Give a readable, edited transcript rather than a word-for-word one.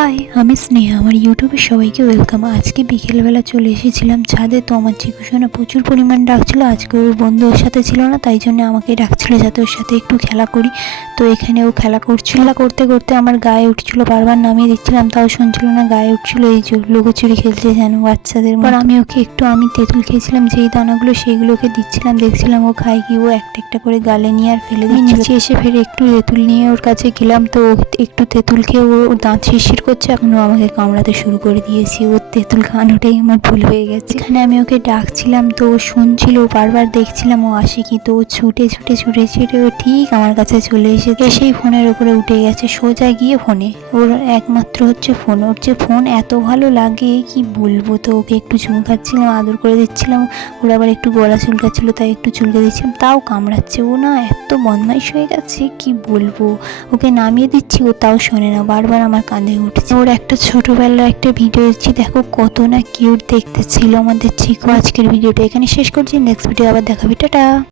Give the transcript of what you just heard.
High, আমি স্নেহা। আমার ইউটিউবে সবাইকে ওয়েলকাম। আজকে বিকেলবেলা চলে এসেছিলাম ছাদে। তো আমার চিকুসোনা প্রচুর পরিমাণ ডাকছিল। আজকে ওর বন্ধু ওর সাথে ছিল না, তাই জন্য আমাকে ডাকছিল যাতে ওর সাথে একটু খেলা করি। তো এখানে ও খেলা করছিল। খেলা করতে করতে আমার গায়ে উঠছিল, বারবার নামিয়ে দিচ্ছিলাম তাও শুনছিল না, গায়ে উঠছিল। এই যে লুকোচুরি খেলছে যেন বাচ্চাদের মতো। আমি ওকে আমি তেঁতুল খেয়েছিলাম যেই দানাগুলো, সেইগুলোকে দিচ্ছিলাম, দেখছিলাম ও খায় কি। ও একটা একটা করে গালে নিয়ে আর ফেলে দিচ্ছিল। নিচে এসে ফের একটু তেঁতুল নিয়ে ওর কাছে গেলাম। তো ও একটু তেঁতুল খেয়ে ও দাঁত শিরশির করছে, এখনও আমাকে কামড়াতে শুরু করে দিয়েছি। ওর তেঁতুল খাওয়ানোটাই আমার ভুল হয়ে গেছে। এখানে আমি ওকে ডাকছিলাম, তো ও শুনছিল, বারবার দেখছিলাম ও আসে কি। তো ও ছুটে ছুটে ছুটে ছুটে ও ঠিক আমার কাছে চলে এসেই ফোনের উপরে উঠে গেছে, সোজা গিয়ে ফোনে। ওর একমাত্র হচ্ছে ফোন। ওর যে ফোন এত ভালো লাগে কি বলবো। তো ওকে একটু চুমকাচ্ছিলাম, আদর করে দিচ্ছিলাম। ওর আবার একটু গলা চুলকাচ্ছিল, তাই একটু চুলকে দিচ্ছিলাম, তাও কামড়াচ্ছে। ও না এত বদমাইশ হয়ে গেছে কি বলবো। ওকে নামিয়ে দিচ্ছি, ও তাও শোনে না, বারবার আমার কাঁধে উঠছে। ওর একটা ছোটবেলার একটা ভিডিও দিচ্ছি, দেখো কত না কিউট দেখতে ছিল আমাদের চিকু। আজকের ভিডিওটা এখানে শেষ করছি, নেক্সট ভিডিও আবার দেখাবি, টাটা।